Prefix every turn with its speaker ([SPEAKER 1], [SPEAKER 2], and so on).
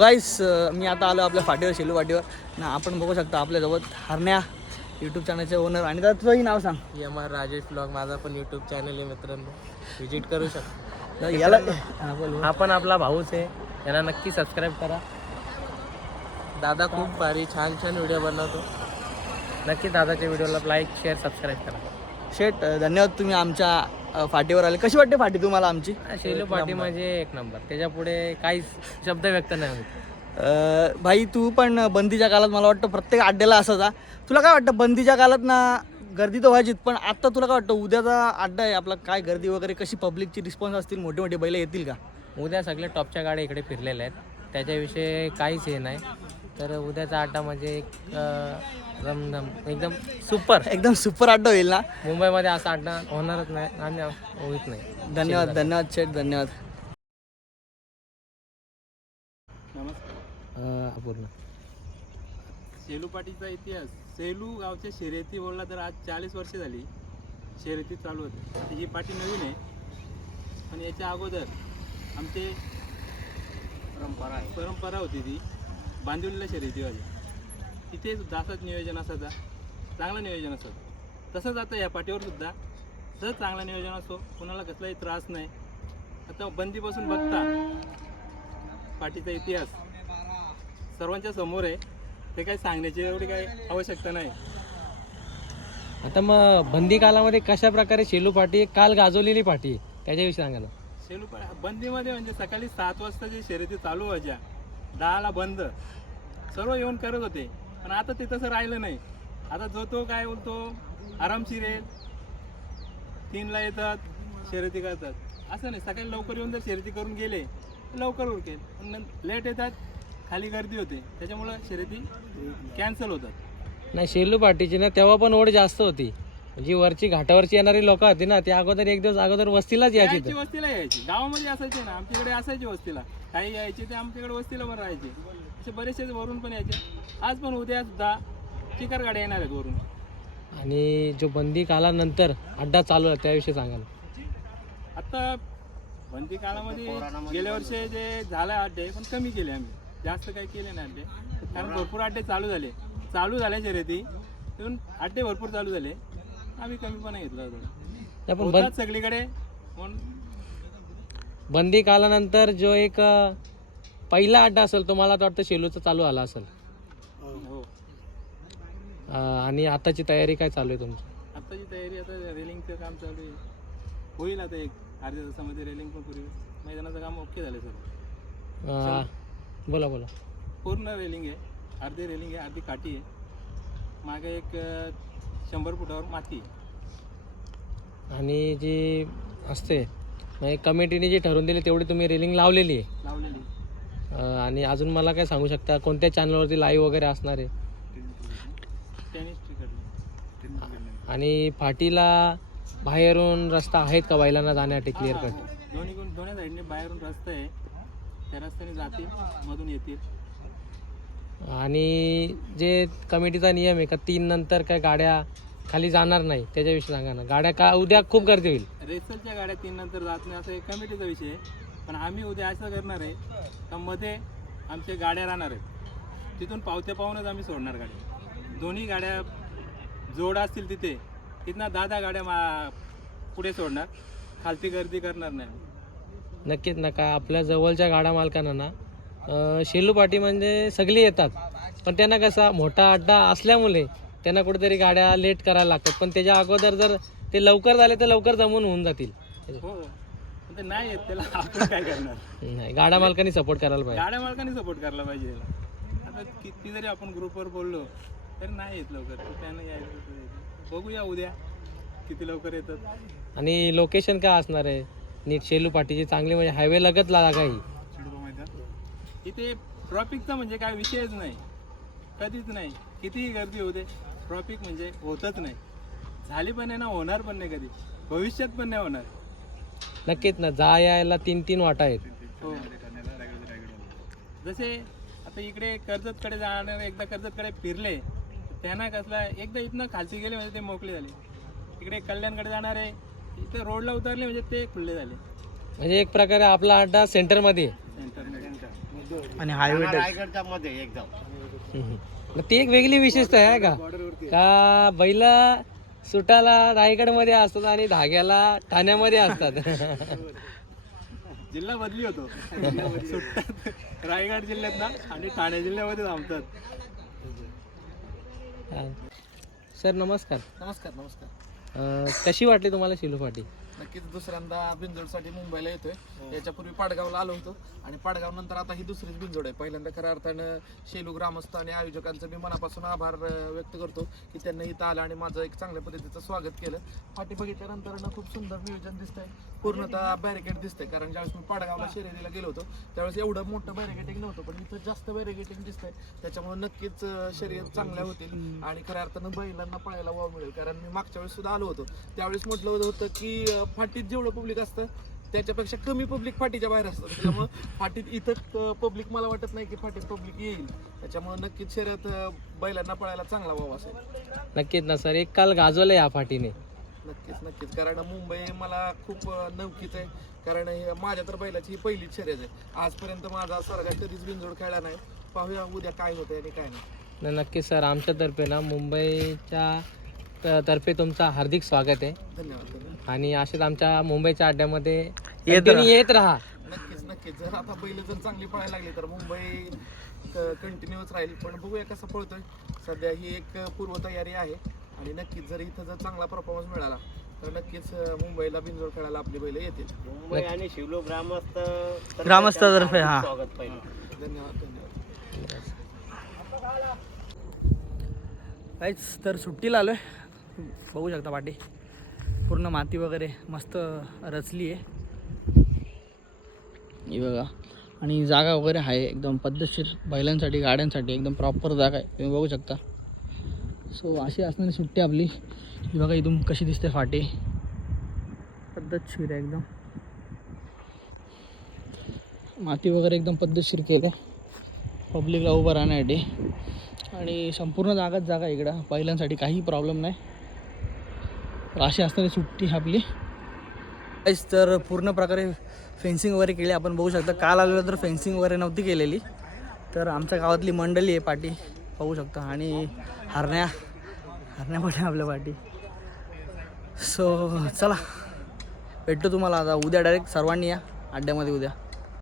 [SPEAKER 1] गाईस मी आता आलो आपल्या फाटीवर शेलू फाटीवर ना आपण बघू शकता आपल्याजवळ हरण्या यूट्यूब चॅनलचे ओनर आणि त्यात तुझंही नाव सांग.
[SPEAKER 2] एम आर राजेश ब्लॉग माझा पण यूट्यूब चॅनल आहे मित्रांनो. विजिट करू शकता
[SPEAKER 1] याला हा,
[SPEAKER 2] पण आपला भाऊच आहे. याला नक्की सबस्क्राईब करा. दादा खूप भारी छान छान व्हिडिओ बनवतो. नक्की दादाच्या व्हिडिओला लाईक शेअर सबस्क्राईब करा.
[SPEAKER 1] शेट धन्यवाद तुम्ही आमच्या अ, फाटीवर आले. कशी वाटते फाटी तुम्हाला आमची?
[SPEAKER 2] शेलू पाटी म्हणजे एक नंबर. त्याच्या पुढे काहीच शब्द व्यक्त नाही होत.
[SPEAKER 1] अ, भाई तू पण बंदीच्या काळात मला वाटतं प्रत्येक अड्ड्याला असायचा. तुला काय वाटतं बंदीच्या काळात ना गर्दी तर व्हायचीच पण आता तुला काय वाटतं उद्याचा अड्डा आहे आपला? काय गर्दी वगैरे कशी? पब्लिकची रिस्पॉन्स असतील? मोठे मोठे बैल येतील का?
[SPEAKER 2] उद्या सगळे टॉपच्या गाड्या इकडे फिरलेल्या आहेत. त्याच्याविषयी काहीच हे नाही. तर उद्याचा अड्डा म्हणजे एक रमधम एकदम सुपर.
[SPEAKER 1] एकदम सुपर अड्डा होईल ना?
[SPEAKER 2] मुंबईमध्ये असा अड्डा होणारच नाही आणि होत नाही.
[SPEAKER 1] धन्यवाद धन्यवाद शेठ धन्यवाद.
[SPEAKER 2] पूर्ण
[SPEAKER 3] सेलू पाटीचा इतिहास. सेलू गावच्या शर्यती बोलला तर आज चाळीस वर्ष झाली शर्यती चालू होते. ही पाटी नवीन आहे. पण याच्या अगोदर आमचे परंपरा परंपरा होती ती. बांदिवलीला शर्यतीवाली तिथे सुद्धा असंच नियोजन असायचा चांगलं नियोजन असत. तसंच आता या पाठीवर सुद्धा जर चांगला नियोजन असतो कोणाला कसलाही त्रास नाही. आता बंदीपासून बघता पाठीचा इतिहास सर्वांच्या समोर आहे. ते काही सांगण्याची एवढी काही आवश्यकता नाही.
[SPEAKER 2] आता मग बंदी कालामध्ये कशा प्रकारे शेलू पाटी काल गाजवलेली पाटी त्याच्याविषयी सांगा ना.
[SPEAKER 3] सेलू पा बंदीमध्ये म्हणजे सकाळी सात वाजता जे शर्यती चालू व्हायच्या दहाला बंद. सर्व येऊन करत होते. पण आता ते तसं राहिलं नाही. आता जो तो काय बोलतो आरामशीर आहे. तीनला येतात शर्यती करतात. असं नाही. सकाळी लवकर येऊन जर शर्यती करून गेले लवकर उरकेल. पण लेट येतात खाली गर्दी होते. त्याच्यामुळं शर्यती कॅन्सल होतात.
[SPEAKER 2] नाही शेलू पाटीची ना तेव्हा पण ओढ जास्त होती. जी वरची घाटावरची येणारी लोक होती ना ती अगोदर एक दिवस अगोदर वस्तीलाच यायची
[SPEAKER 3] यायची वस्तीला यायची. गावामध्ये असायचे ना आमच्याकडे असायची वस्तीला. काही यायचे ते आमच्याकडे वस्तीला पण राहायचे. असे बरेचसे वरून पण यायचे. आज पण उद्या सुद्धा चिकार गाड्या येणार आहेत वरून.
[SPEAKER 2] आणि जो बंदी कालानंतर अड्डा चालू आहे त्याविषयी सांगा ना
[SPEAKER 3] आता बंदी काळामध्ये गेल्या वर्षी जे झालं अड्डे पण कमी केले आम्ही. जास्त काही केले नाही अड्डे. कारण भरपूर अड्डे चालू झाले. चालू झाले शर्यती तिथून अड्डे भरपूर चालू झाले. आम्ही घेतला
[SPEAKER 2] नाही पण
[SPEAKER 3] होतात सगळीकडे. पण
[SPEAKER 2] बंदी कालानंतर जो एक पहिला अड्डा असेल तो मला वाटतं शेलूचा चालू आला असेल.
[SPEAKER 3] हो.
[SPEAKER 2] आणि आताची तयारी काय चालू आहे तुमची?
[SPEAKER 3] आत्ताची तयारी आता रेलिंगचं काम चालू आहे. होईल आता एक अर्ध्या तासामध्ये रेलिंग पण पूर्वी मैदानाचं काम ओके झालं सर.
[SPEAKER 2] बोला बोला.
[SPEAKER 3] पूर्ण रेलिंग आहे. अर्धी रेलिंग आहे अर्धी काठी आहे. मागे एक शंभर फुटावर माती आहे.
[SPEAKER 2] आणि जी असते म्हणजे कमिटीने जी ठरवून दिली तेवढी तुम्ही रेलिंग लावलेली आहे.
[SPEAKER 3] लावलेली.
[SPEAKER 2] अं, आणि अजून मला काय सांगू शकता कोणत्या चॅनलवरती लाईव्ह वगैरे असणार आहे?
[SPEAKER 3] टेनिस क्रिकेट
[SPEAKER 2] आणि फाटीला बाहेरून रस्ता आहेत का बैलांना जाण्यासाठी क्लिअर कट
[SPEAKER 3] दोन्ही कोण दोन्ही साईडने बाहेरून रस्ता आहे. त्या रस्त्याने जातील मधून येतील.
[SPEAKER 2] आणि जे कमिटीचा नियम आहे का तीन नंतर काय गाड्या खाली जाणार नाही त्याच्याविषयी सांगा ना. गाड्या का उद्या खूप गर्दी होईल?
[SPEAKER 3] रेसलच्या गाड्या तीन नंतर जात नाही असं एक कमिटीचा विषय आहे. पण आम्ही उद्या असं करणार आहे का मध्ये आमच्या गाड्या राहणार आहेत. तिथून पावत्या पाहूनच आम्ही सोडणार गाड्या दोन्ही गाड्या जोड असतील तिथे तिथनं दहा दहा गाड्या मा पुढे सोडणार. खालती गर्दी करणार नाही
[SPEAKER 2] नक्कीच नका आपल्या जवळच्या गाड्या मालकांना ना अं, शेलू पाटी म्हणजे सगळी येतात. पण त्यांना कसा मोठा अड्डा असल्यामुळे त्यांना कुठेतरी गाड्या लेट करायला लागतात. पण त्याच्या अगोदर जर ते लवकर झाले तर लवकर जमून होऊन जातील.
[SPEAKER 3] हो. पण ते नाही येत त्याला आपण काय करणार?
[SPEAKER 2] नाही गाड्या मालकांनी सपोर्ट करायला पाहिजे.
[SPEAKER 3] गाड्या मालकाने सपोर्ट करायला पाहिजे याला. आता किती जरी आपण ग्रुपवर बोललो तरी नाही येत लवकर. तर त्यानं यायचं तर यायचं. बघूया उद्या किती लवकर येतात.
[SPEAKER 2] आणि लोकेशन काय असणार आहे? नीट शेलू पाटीची चांगली म्हणजे हायवे लगत लागा ही.
[SPEAKER 3] इथे ट्रॉफिकचा म्हणजे काय विषयच नाही. कधीच नाही. कितीही गर्दी होते ट्रॉफिक म्हणजे होतच नाही. झाली पण आहे ना होणार पण नाही कधी. भविष्यात पण नाही होणार.
[SPEAKER 2] नक्कीच ना जा यायला तीन तीन वाटा आहेत.
[SPEAKER 3] हो. जसे आता इकडे कर्जतकडे जाणारे एकदा कर्जतकडे फिरले त्यांना कसला एकदा इथनं खालती गेले म्हणजे ते मोकळे झाले. इकडे कल्याणकडे जाणारे इथे रोडला उतरले म्हणजे ते खुल्ले झाले.
[SPEAKER 2] म्हणजे एक प्रकारे आपला अड्डा सेंटरमध्ये आहे.
[SPEAKER 3] सेंटर
[SPEAKER 1] आणि हायवे
[SPEAKER 4] रायगडच्या मध्ये एकदम.
[SPEAKER 2] मग ती एक वेगळी विशेषता आहे का? का बैल सुटाला रायगडमध्ये असतात आणि धाग्याला ठाण्यामध्ये असतात?
[SPEAKER 3] जिल्हा बदली होतो. रायगड जिल्ह्यात ना आणि ठाणे जिल्ह्यामध्ये थांबतात.
[SPEAKER 2] हा. सर नमस्कार.
[SPEAKER 5] नमस्कार नमस्कार.
[SPEAKER 2] कशी वाटली तुम्हाला शेलू पाटी
[SPEAKER 5] नक्कीच दुसऱ्यांदा बिंजोडसाठी मुंबईला येतोय. याच्यापूर्वी पाडगावला आलो होतो. आणि पाडगाव नंतर आता ही दुसरीच बिंजोड आहे. पहिल्यांदा खऱ्या अर्थानं शेलू ग्रामस्थ आणि आयोजकांचं मी मनापासून आभार व्यक्त करतो की त्यांनी इथं आलं आणि माझं एक चांगल्या पद्धतीचं स्वागत केलं. फाटी बघितल्यानंतर ना खूप सुंदर नियोजन दिसतंय. पूर्णतः बॅरिकेड दिसतंय. कारण ज्यावेळेस मी पाडगावला शर्यतीला गेलो होतो त्यावेळेस एवढं मोठं बॅरिकेटिंग नव्हतं पण इथं जास्त बॅरिकेटिंग दिसतंय. त्याच्यामुळे नक्कीच शर्यत चांगल्या होतील आणि खऱ्या अर्थानं बैलांना पळायला वाव मिळेल. कारण मी मागच्या वेळेस सुद्धा आलो होतो. त्यावेळेस म्हटलं होतं की फाटीत जेवढं पब्लिक असतं त्याच्यापेक्षा कमी पब्लिक फाटीच्या बाहेर असतं. त्याच्यामुळे फाटीत इथं पब्लिक मला वाटत नाही की फाटीत पब्लिक येईल. त्याच्यामुळे नक्कीच शर्यत अं, बैलांना पळायला चांगला वाव असेल.
[SPEAKER 2] नक्कीच ना सर. एक काल गाजवलं या फाटीने.
[SPEAKER 5] नक्कीच नक्कीच. कारण मुंबई मला खूप नवकीच आहे. कारण हे माझ्या तर बैलाची ही पहिलीच शर्यत आहे. आजपर्यंत माझा सरगा कधीच बिनजोड खेळला नाही. पाहूया उद्या काय होतंय आणि काय नाही.
[SPEAKER 2] नक्कीच सर. आमच्यातर्फे ना मुंबईच्या तर्फे तुमचं हार्दिक स्वागत आहे.
[SPEAKER 5] धन्यवाद.
[SPEAKER 2] आणि असेच आमच्या मुंबईच्या अड्ड्यामध्ये
[SPEAKER 1] येत
[SPEAKER 2] continue
[SPEAKER 1] राहा.
[SPEAKER 2] येत राहा.
[SPEAKER 5] नक्कीच नक्कीच. जर आता बैल जर चांगली पळायला लागली तर मुंबई कंटिन्यूच राहील. पण बघूया कसं पळतोय. सध्या ही एक पूर्वतयारी आहे. आणि नक्कीच जर इथं जर चांगला परफॉर्मन्स मिळाला तर नक्कीच अं, मुंबईला बिनजोड खेळायला आपली बैल येतील.
[SPEAKER 4] मुंबई आणि शिवलो ग्रामस्थ
[SPEAKER 1] ग्रामस्थातर्फे, हा.
[SPEAKER 4] हार्दिक स्वागत पहिलं.
[SPEAKER 5] धन्यवाद धन्यवाद.
[SPEAKER 1] काहीच तर सुट्टीला आलो आहे बघू शकता पाठी पूर्ण माती वगैरे मस्त रचली आहे. ही बघा. आणि जागा वगैरे आहे एकदम पद्धतशीर बैलांसाठी गाड्यांसाठी एकदम प्रॉपर जागा आहे. तुम्ही बघू शकता. सो अशी असणारी सुट्टी आपली. ही बघा इथून कशी दिसते फाटी. पद्धतशीर आहे एकदम. माती वगैरे एकदम पद्धतशीर केलं आहे. पब्लिकला उभं राहण्यासाठी. आणि संपूर्ण जागाच जागा आहे इकडं. बैलांसाठी काही प्रॉब्लेम नाही. तर अशी असणारी सुट्टी आपली. काहीच तर पूर्ण प्रकारे फेन्सिंग वगैरे केली. आपण बघू शकता काल आलेलं तर फेन्सिंग वगैरे नव्हती केलेली. तर आमच्या गावातली मंडळी आहे पाठी बघू शकता. आणि हरण्या हरण्या पण आपल्या पाठी सो चला. भेटतो तुम्हाला आता. उद्या डायरेक्ट सर्वांनी या. अड्ड्यामध्ये उद्या.